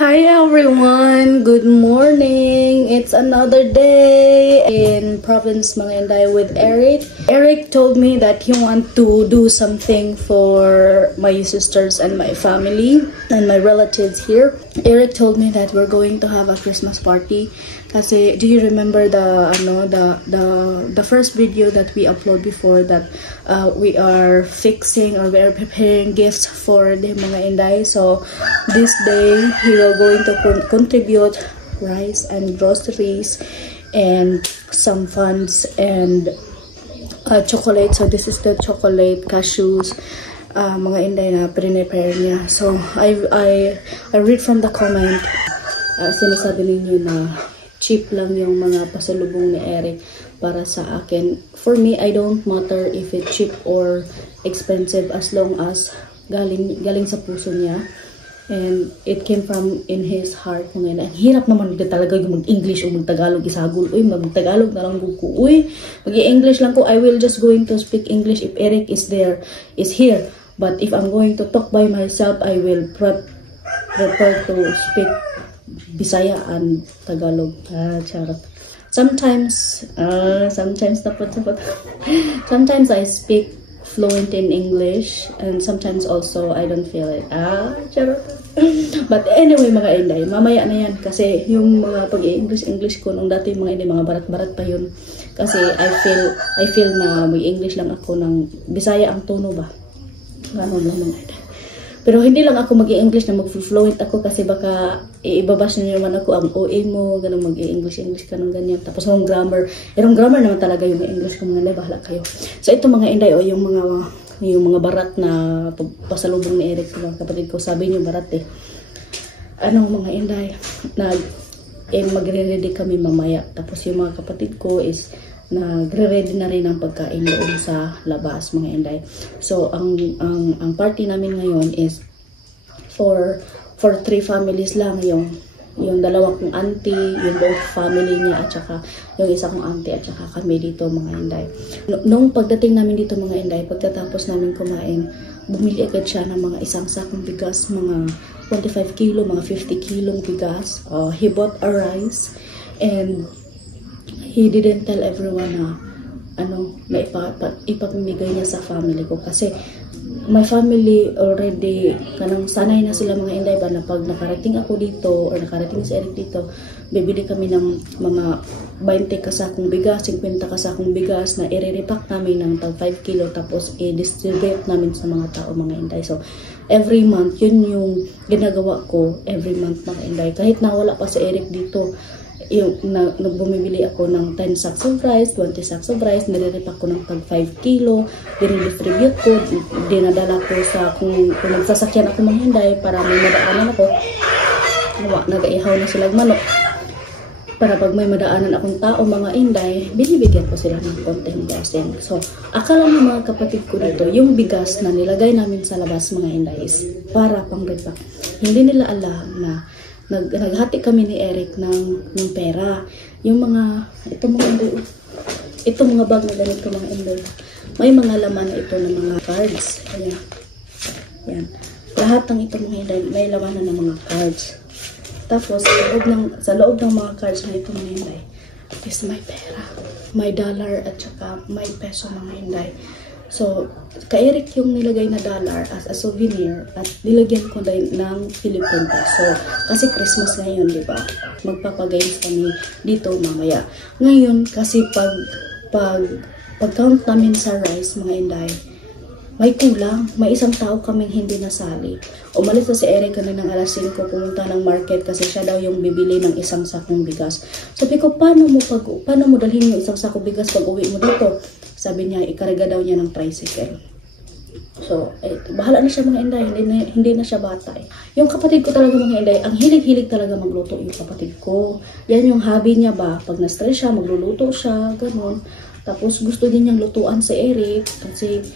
Hi everyone! Good morning! It's another day in Province Mga Inday with Eric. Eric told me that he wants to do something for my sisters and my family and my relatives here. Eric told me that we're going to have a Christmas party. Kasi, do you remember the first video that we upload before that we are fixing or we are preparing gifts for the Mga Inday? So, this day, he will going to contribute rice and groceries and some funds and chocolate. So, this is the chocolate cashews. Mga Inday na prepare niya. So, I read from the comment, sinasabi ninyo na cheap lang yung mga pasalubong ni Eric para sa akin. For me, I don't matter if it's cheap or expensive as long as galing sa puso niya. And it came from in his heart. Ang hirap naman talaga yung mag-English o mag-Tagalog isagol. Uy, mag-Tagalog na lang ko. Uy, mag-English lang ko. I will just going to speak English if Eric is here. But if I'm going to talk by myself, I will prefer to speak Bisaya and Tagalog. Charot. Sometimes sometimes I speak fluent in English and sometimes also I don't feel it. Charot. But anyway, mga Inday, mamaya na yan kasi yung mga pag-English ko nung dati mga Inday, mga barat-barat pa yun. Kasi I feel na may English lang ako ng Bisaya ang tono ba. Ganon lang mga Inday. Pero hindi lang ako mag-i-English na mag-fluent ako kasi baka ibabash niyo naman ako ang OA mo, ganun mag-i-English ka ng ganyan. Tapos yung grammar naman talaga yung English ko mga bahala kayo. So ito mga Inday, yung mga barat na pasalubong ni Eric, mga kapatid ko, sabi niyo barat eh. Mga Inday, magre-ready kami mamaya. Tapos yung mga kapatid ko is nagre-ready na rin ang pagkain doon sa labas mga Inday. So ang party namin ngayon is for 3 families lang, yung dalawa kong auntie, yung buong family niya at saka yung isa kong auntie at saka kami dito mga Inday. Nung pagdating namin dito mga Inday, pagkatapos namin kumain, bumili agad siya ng mga isang sakong bigas, mga 25 kilo, mga 50 kilong bigas. He bought a rice and he didn't tell everyone na ipapamigay niya sa family ko kasi my family already kanang sanay na sila mga Inday ba na pag nakarating ako dito or nakarating si Eric dito, bibili kami ng mga 20 kasakong bigas, 50 kasakong bigas na i-repack namin ng tag 5 kilo tapos i-distribute namin sa mga tao mga Inday. So every month yun yung ginagawa ko every month mga Inday. Kahit nawala pa si Eric dito, bumibili ako ng 10 sacks of rice, 20 sacks of rice, nire-repack ko ng tag 5 kilo, dinedistribute ko, dinadala ko sa kung nagsasakyan ako mga Inday para may madaanan ako. Nag-ihaw na silang manok. Para pag may madaanan akong tao mga Inday, binibigyan ko sila ng konting blessing. So, akala ng mga kapatid ko dito, yung bigas na nilagay namin sa labas mga Inday is para pang repack. Hindi nila alam na naghati kami ni Eric ng pera. Yung itong mga bag na ganito mga Inday, may mga laman na ito ng mga cards. Ayan. Yan. Lahat ng ito mga Inday, may laman na ng mga cards. Tapos, sa loob ng mga cards na ito mga Inday, is may pera. May dollar at saka may peso mga Inday. So, kay Eric yung nilagay na dollar as a souvenir at nilagyan ko din ng Philippine peso. Kasi Christmas ngayon, di ba? Magpapagames kami dito mamaya. Ngayon, kasi pag-count namin sa rice, mga Inday, may kulang. May isang tao kaming hindi nasali. Umalis na si Eric kanina ng alas 5, pumunta ng market kasi siya daw yung bibili ng isang sakong bigas. Sabi ko, paano mo dalhin yung isang sakong bigas pag uwi mo dito? Sabi niya, ikarga daw niya ng tricycle. So, bahala na siya mga Inday. Hindi na siya bata eh. Yung kapatid ko talaga mga Inday, ang hilig-hilig talaga magluto yung kapatid ko. Yan yung hobby niya ba? Pag na-stress siya, magluluto siya, ganun. Tapos gusto din niyang lutuan si Eric kasi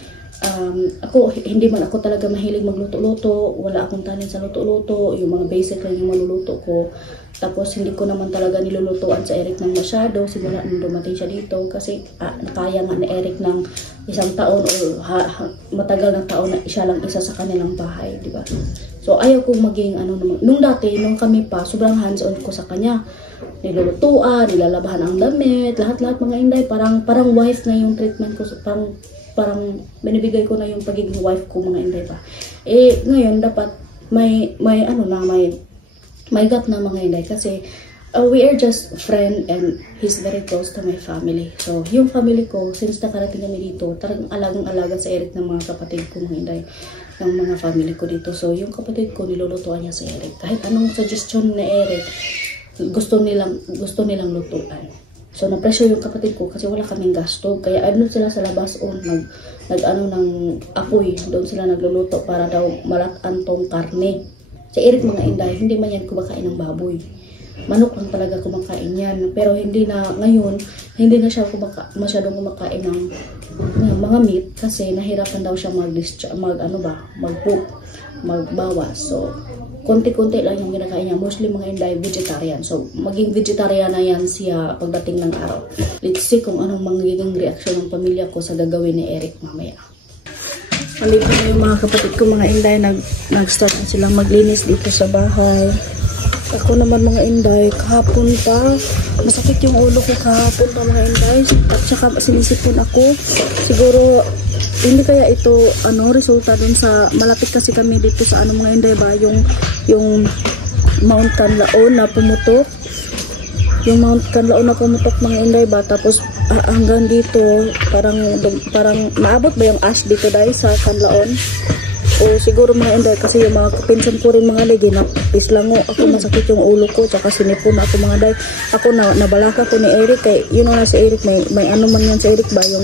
hindi man ako talaga mahilig magluto-luto. Wala akong talent sa luto-luto. Yung mga basic lang yung maluluto ko. Tapos hindi ko naman talaga nilulutuan sa Eric ng masyado simula nung dumating siya dito kasi nakaya nga ni Eric ng isang taon o matagal ng taon na siya lang isa sa kanilang bahay, di ba? So ayaw kong maging ano naman. Nung dati, nung kami pa, sobrang hands-on ko sa kanya. Nilulutuan, nilalabahan ang damit, lahat-lahat mga inday, parang wife na yung treatment ko, parang binibigay ko na yung pagiging wife ko mga inday pa. Eh ngayon dapat may gap na mga inday kasi we are just friend and he's very close to my family. So yung family ko, since nakarating kami dito, talagang alagang-alaga sa Eric ng mga kapatid ko mga inday, ng mga family ko dito. So yung kapatid ko, nilulutuan niya sa Eric. Kahit anong suggestion ni Eric, gusto nilang lutuan. So na-pressure yung kapatid ko kasi wala kaming gasto. Kaya ano sila sa labas nag-ano ng apoy, doon sila nagluluto para daw malatan tong karne. Si Eric mga inday, hindi man yan kumakain ng baboy. Manok lang talaga kumakain yan. Pero hindi na ngayon, hindi na siya masyadong kumakain ng mga meat kasi nahirapan daw siya mag-poop, magbawas. So, konti-konti lang yung ginakain niya. Mostly mga inday, vegetarian. So, maging vegetarian na yan siya pagdating ng araw. Let's see kung anong magiging reaksyon ng pamilya ko sa gagawin ni Eric mamaya. Nandito na yung mga kapatid ko mga inday, nag-start na silang maglinis dito sa bahay. Ako naman mga inday, kahapon pa, masakit yung ulo ko kahapon pa mga inday. At saka sinisipon ako. Siguro, hindi kaya ito, resulta dun sa, malapit kasi kami dito sa mga inday ba, yung Mount Canlaon na pumutok. Yung Mount Canlaon na pumutok mga inday ba, tapos hanggang dito, parang maabot ba yung ash dito dahil sa Canlaon? O siguro mga inday, kasi yung mga pinsan ko rin mga lagi na pislango ako, masakit yung ulo ko, tsaka sinipon ako mga day. Ako nabalaka ko ni Eric, kay yun na si Eric, may ano man yan sa Eric ba, yung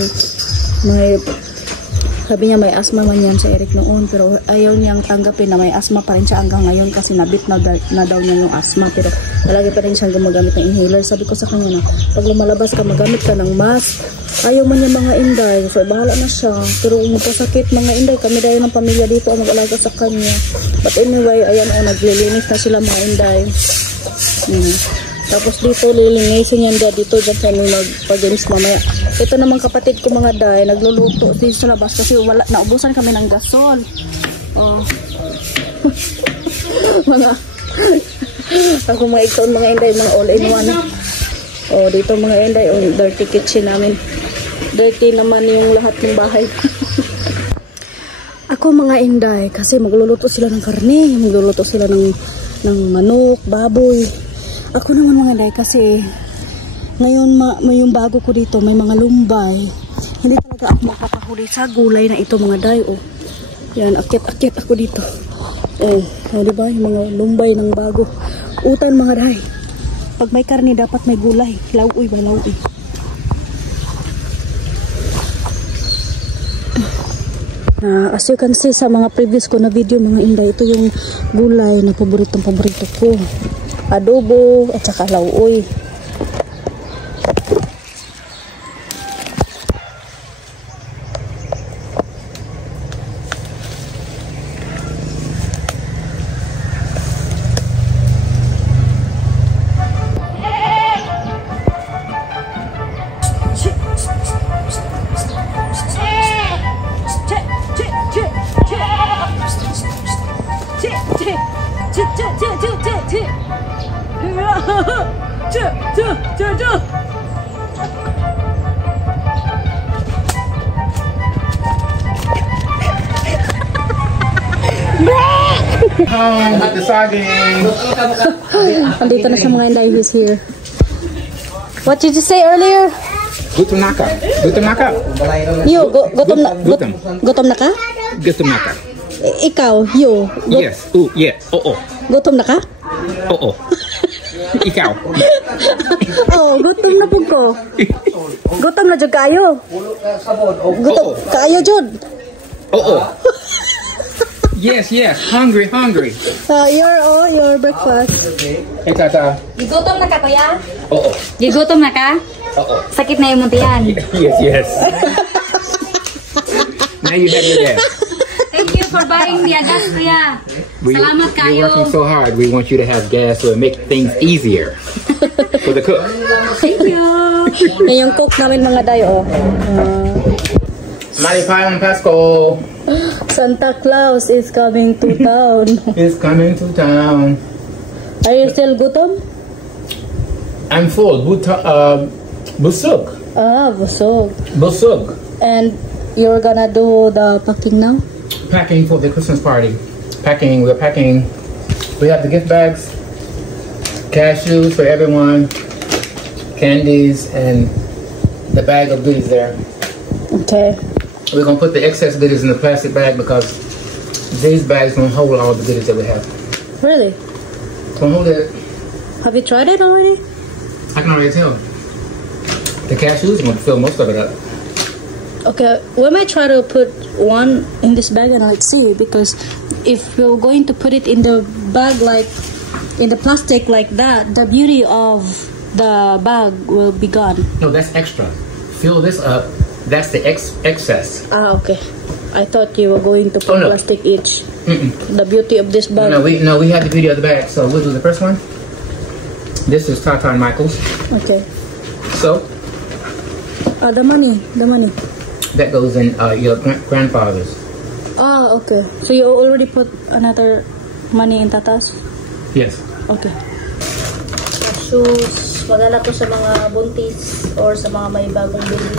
sabi niya may asthma man yan sa Eric noon, pero ayaw niyang tanggapin na may asthma pa rin siya hanggang ngayon kasi nabit na daw niya yung asthma, pero palagi pa rin siyang gumagamit ng inhaler. Sabi ko sa kanya na pag lumalabas ka, magamit ka ng mask. Ayaw man yung mga inday, so bahala na siya, pero umupasakit mga inday, kami dahil ng pamilya dito ang mag-alaga sa kanya. But anyway, ayan naglilinis na sila mga inday. Tapos dito lilinisin yan dito dyan kami magpag-games mamaya. Ito namang kapatid ko mga day, nagluluto dito sa labas kasi naubusan kami ng gasol. Ako mga ikaw mga inday, mga all-in-one. Dito mga inday, dirty kitchen namin. Dirty naman yung lahat ng bahay. Ako mga inday, kasi magluluto sila ng karne, magluluto sila ng manok, baboy. Ako naman mga inday, kasi ngayon yung bago ko dito, may mga lumbay. Hindi talaga ako makakahuli sa gulay na ito mga day. Yan, akit ako dito. Diba? Yung mga lumbay ng bago. Utan mga day. Pag may karne, dapat may gulay. Lauoy ba, lauoy. As you can see sa mga previous ko na video mga inday, ito yung gulay na paborito ko. Adobo at saka lauoy. With the saging. Andito na siya mga inday, he's here. What did you say earlier? Gutom na ka. Gutom na ka. Yo, gutom na ka? Gutom na ka. Ikaw, yo. Yes. Yeah. Oo. Gutom na ka? Oo. Ikaw. Gutom na po ko. Gutom na jud kayo. Gutom kayo jud. Oo. Yes. Hungry. Your breakfast. Hey, tata. Gigutom na ka, kuya? Oo. Gigutom na ka? Oo. Sakit na yung muntihan. Yes. Now you have your dad. Thank you for buying the agas, kuya. Salamat kayo. You're working so hard. We want you to have gas so it make things easier for the cook. Thank you. Na yung cook namin mga dayo. Mighty Pie on Pasco Santa Claus is coming to town. is coming to town. Are you still gutom? I'm full. Busuk. Busog. Busuk. And you're gonna do the packing now? Packing for the Christmas party. Packing. We're packing. We have the gift bags, cashews for everyone, candies, and the bag of goodies there. Okay. We're gonna put the excess goodies in the plastic bag because these bags don't hold all the goodies that we have. Really? Don't hold it. Have you tried it already? I can already tell. The cashews are gonna fill most of it up. Okay, we might try to put one in this bag and let's see, because if we're going to put it in the bag like in the plastic like that, the beauty of the bag will be gone. No, that's extra. Fill this up. That's the excess. Okay. I thought you were going to put no. plastic each. Mm-mm. The beauty of this bag. No, we had the video of the bag, so we'll do the first one. This is Tata and Michael's. Okay. So The money. that goes in your grandfather's. Okay. So you already put another money in Tata's? Yes. Okay. Shoes, magana to sa mga buntis or sa mga may bagong baby.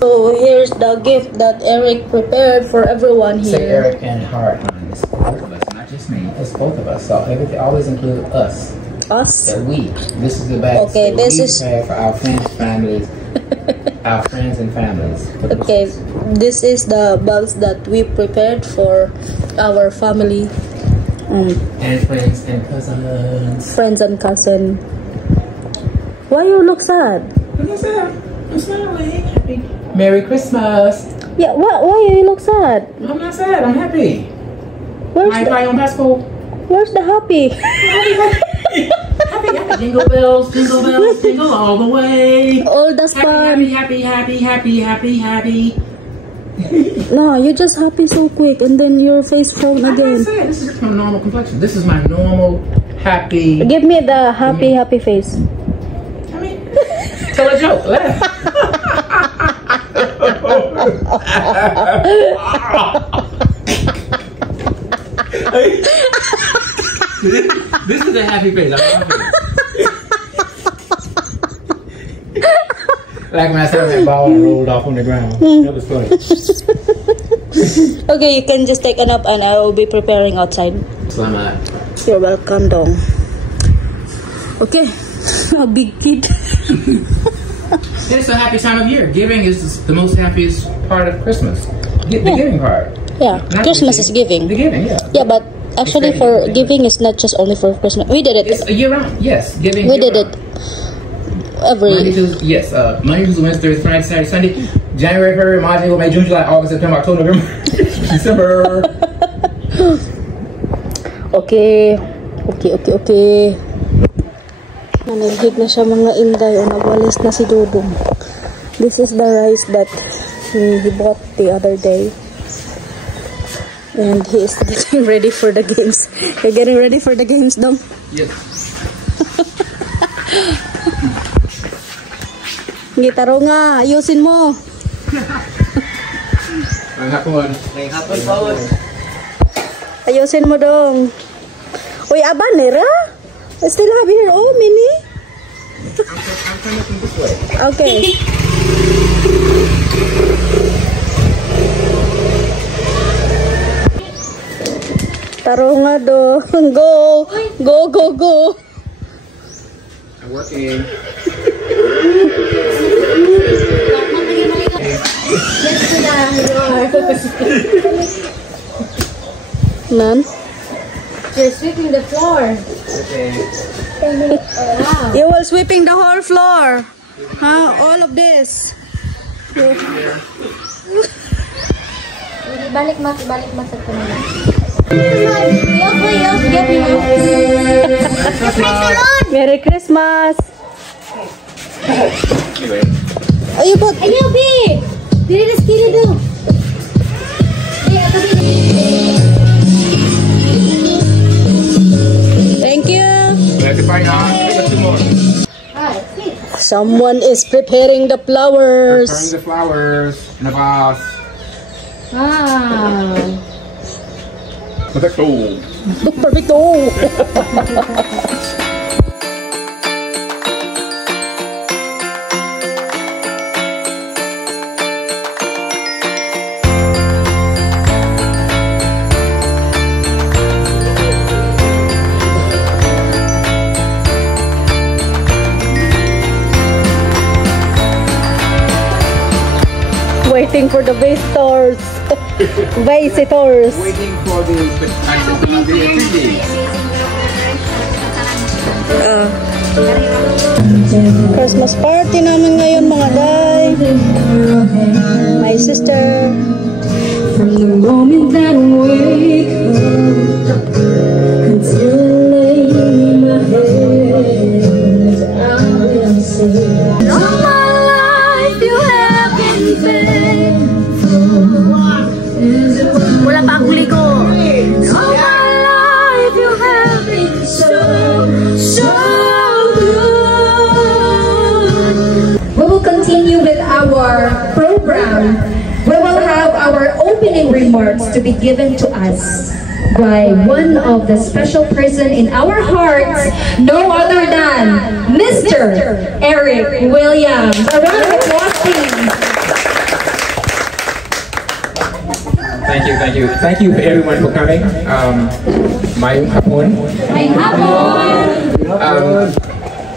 So here's the gift that Eric prepared for everyone Say here. Eric and Hart. It's both of us, not just me. It's both of us. So everything always include us. Us? That we. This is the bag. Okay, that this we is- prepare for our friends, families, our friends and families. for Okay, Christmas. this is the bags that we prepared for our family, And friends and cousins. friends and cousin. Why you look sad? I'm smiling. Happy. Merry Christmas. Yeah, why you look sad? I'm not sad. I'm happy. Where's My the, pie on Pasco. where's the happy? Happy. Jingle bells, jingle all the way. All the fun. Happy. No, you just happy so quick and then your face frown I'm not again. sad. This is just my normal complexion. This is my normal happy. Give me the happy face. I mean, tell a joke. Laugh. This is a happy face. I'm happy. Like when I saw that ball and rolled off on the ground. That was funny. Okay, you can just take a nap and I will be preparing outside. Selamat. You're welcome, dong. Okay, a big kid. It's a happy time of year. Giving is the most happiest part of Christmas. The giving part. Yeah, Not Christmas is receiving. giving. The giving, yeah. Yeah, but actually for giving is not just only for Christmas. We did It's it. a year round. Yes, giving. We did year-round. it Monday, every. Tuesday, yes. Monday, Tuesday, Wednesday, Thursday, Friday, Saturday, Sunday, January, February, March, April, May, June, July, August, September, October, November, December. Okay. Nanilhig na siya mga inday o nagwalis na si Dudong. This is the rice that he bought the other day. And he is getting ready for the games. You're getting ready for the games, Dong? Yes. Gitaro nga, ayusin mo. Ang hapon. Ayusin mo, Dong. Uy, abanera? I still have here. Oh, mini. I'm coming from this way. Okay. Taro nga, Dong. Go. I'm working. Nan? You're sweeping the floor. Okay. You will sweeping the whole floor. Huh? All of this. Balik mas sa kanila. Get me. Merry Christmas. Anyway. Oh, you got... Ayo, B! Dili na skili do. Hey, ato, B. Right now, give us 2 more. Someone is preparing the flowers. Preparing the flowers in a vase. Wow. Perfecto. Perfecto. Waiting for the visitors. Visitors. Waiting for the attendees. Christmas party namin ngayon mga day. My sister. From the moment that I wake up until I lay my head, I will say, all my life you have been faithful. Wala pa akong ligo. All my life you have been so good. We will continue with our program. We will have our opening remarks to be given to us by one of the special person in our hearts, no other than Mr. Eric Williams. A round of applause, please. Thank you for everyone for coming. Mayong hapon.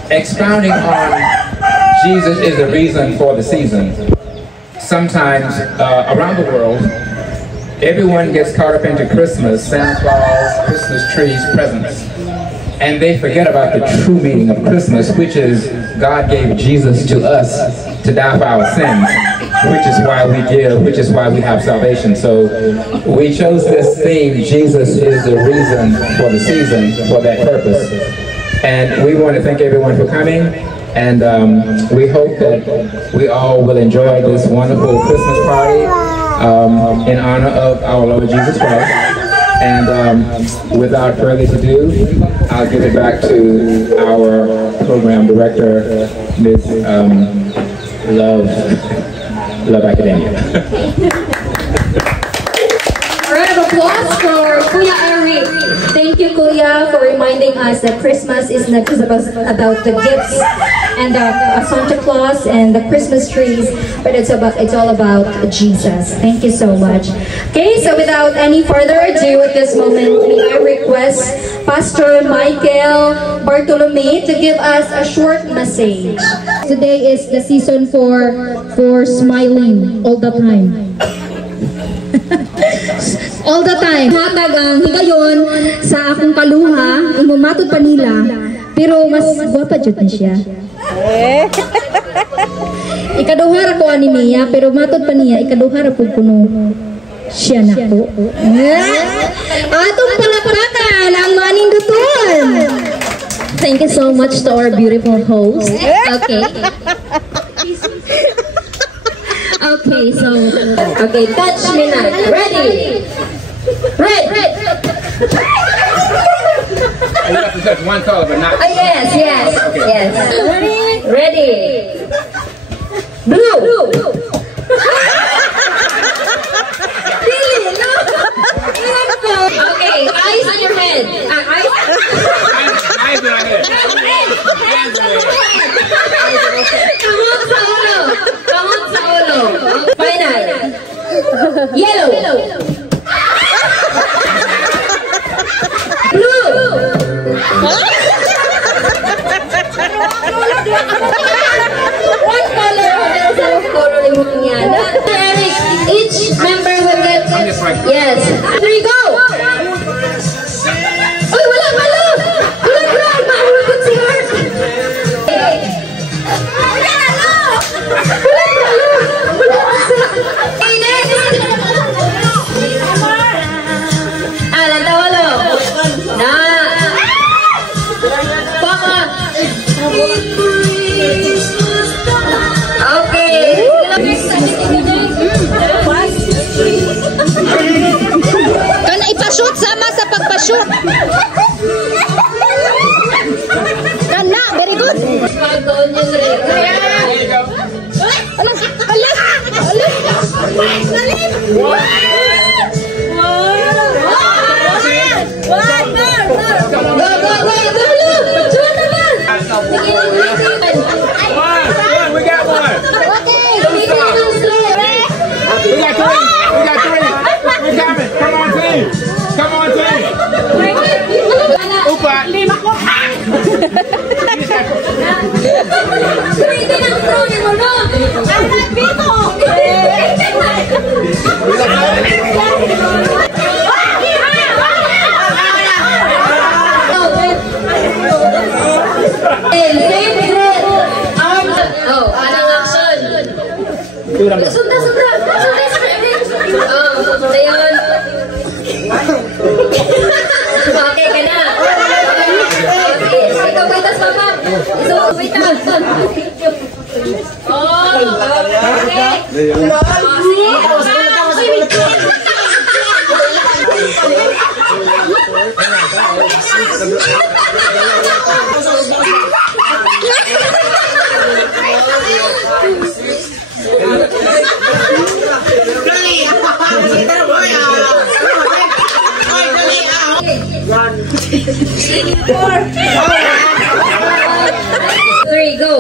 Expounding on Jesus is the reason for the season. Sometimes around the world, everyone gets caught up into Christmas, Santa Claus, Christmas trees, presents, and they forget about the true meaning of Christmas, which is God gave Jesus to us to die for our sins, which is why we give, which is why we have salvation. So we chose this theme, Jesus is the reason for the season, for that purpose. And we want to thank everyone for coming. And we hope that we all will enjoy this wonderful Christmas party in honor of our Lord Jesus Christ. And without further ado, I'll give it back to our program director, Ms. Love Academia. A round of applause for Kuya Eric. Thank you, Kuya, for reminding us that Christmas is not just about the gifts and Santa Claus and the Christmas trees, but it's all about Jesus. Thank you so much. Okay, so without any further ado, at this moment, may I request Pastor Michael Bartolome to give us a short message. Today is the season for smiling all the time. All the time. Hatag ang higayon sa akong kaluha, imumatod pa nila, pero mas gwapa jud ni siya. Ikaduhara ko ani niya, pero matod pa niya, ikaduhara po kuno siya na ko. Atong palakpakan ang maning duton. Thank you so much to our beautiful host. Okay. Okay, touch me now. Ready? Red. You have to touch one color, but not. Yes. Ready? Blue. Really? No. Okay, eyes on your head. Eyes Eyes on your head. Kamot sa ulo. Final. Yellow. Blue. What color? Color yung yan. Eric, each member will get. Yes. 3, go. Uy, wala. Mahulog si Heart. Okay, next. Tawalo. Na. Paka. Okay. Kan ipashoot sama sa pagpashoot. Okay ka na. Ikaw waitas mama. So waitas. Oh, Three, go.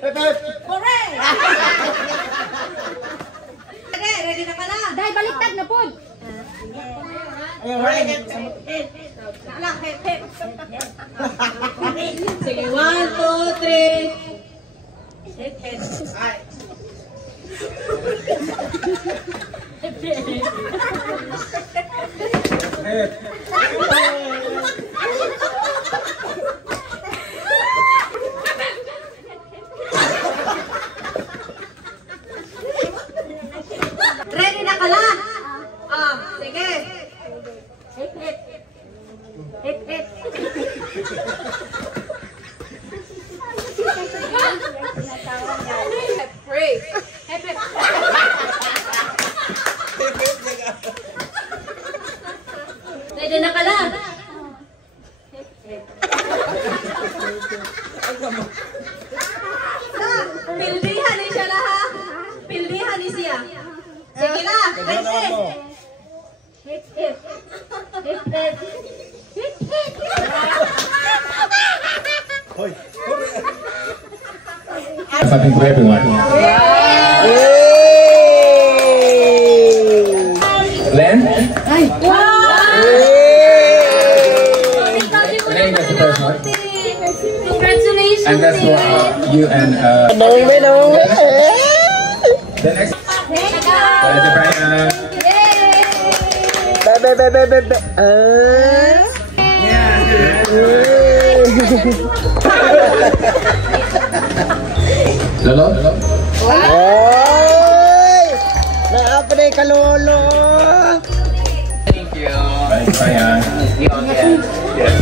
Kandos. Hooray! Ready na pala. Dahil baliktad na po. Sige, 1, 2, 3. Hit, hit. Ready na kala? Sige. Hit, hit. Hit, hit. Pray. Hit, hit. Ready na kala? Pildihan ni siya lahat. Pildihan ni siya. Sige na. Hit, hit. Something for everyone. Len? Len, that's the first one. Congratulations. And that's for you and the next. That's the Brian. Lolo? Naapre ka, Lolo. Thank you. Bye, Brian. You again. Yes.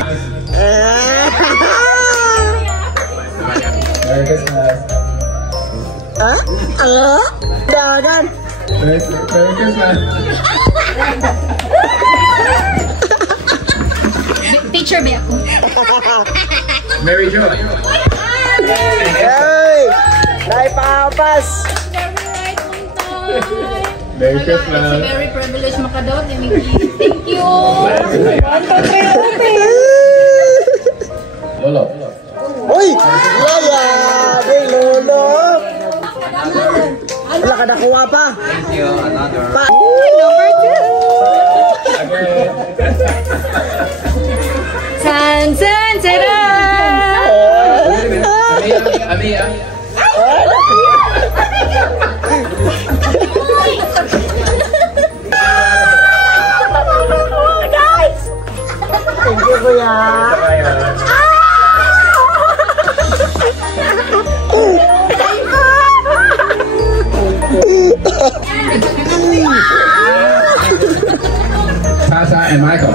Merry Christmas. Dagan. Merry Christmas. Teacher ba ako? Merry Joy. Hey! Naipapas! Merry Christmas. Very privileged makadot. Thank you. Lolo. Uy! Laya! Hey, Lolo! Wala ka nakuha pa? Thank you. Another. Number 2! San, san, san. Amia. Thank you, Kuya. Tasa and Michael.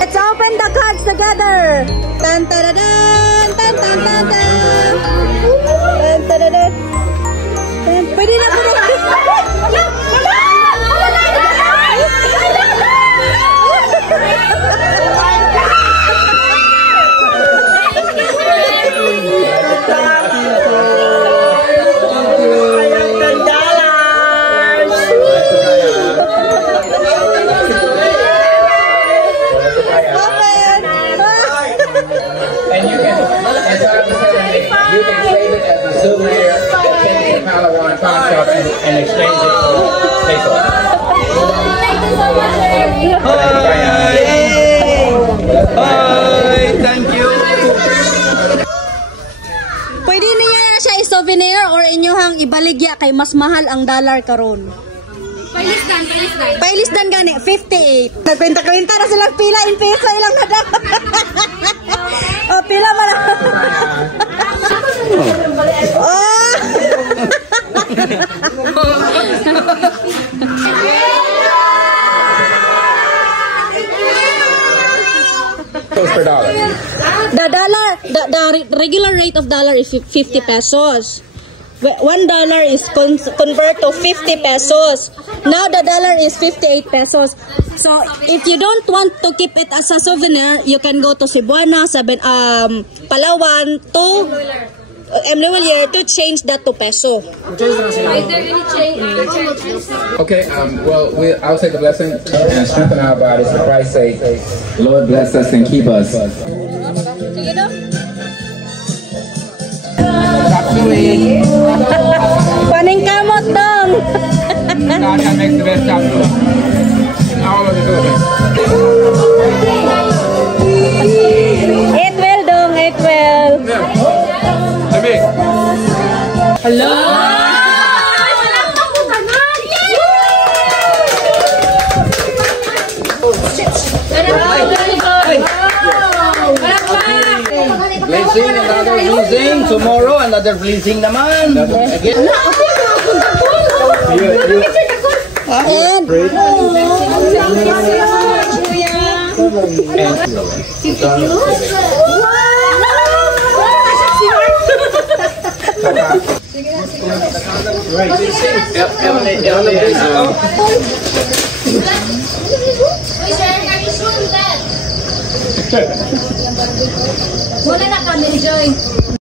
Let's open the cards together. Tan tan tan tan tan tan tan. Tan tan tan. Pwede na po. And you can, as I was saying, you can save it as a souvenir at Tennessee Palawan Pawn Shop and exchange it for peso. Bye! Thank you! Pwede niyo na siya i-souvenir or inyuhang ibaligya kay mas mahal ang dollar karon. Pailisdan. Pailisdan gani 58. Nagkwenta-kwenta na silang pila in peso ilang na daw. Oh, pila man. Oh. Per dollar. The regular rate of dollar is 50 pesos. $1 is convert to 50 pesos. Now the dollar is 58 pesos. So if you don't want to keep it as a souvenir, you can go to Cebuana, Palawan to Emluwalier to change that to peso. Okay, well, I'll say the blessing and strengthen our bodies for Christ's sake. Lord bless us and keep us. Paning kamot dong. God makes the best chapter in all of the buildings. It will dong, it will. Hello. Blessing, another blessing. Tomorrow, another blessing naman. Again. Wala na kami, Joy.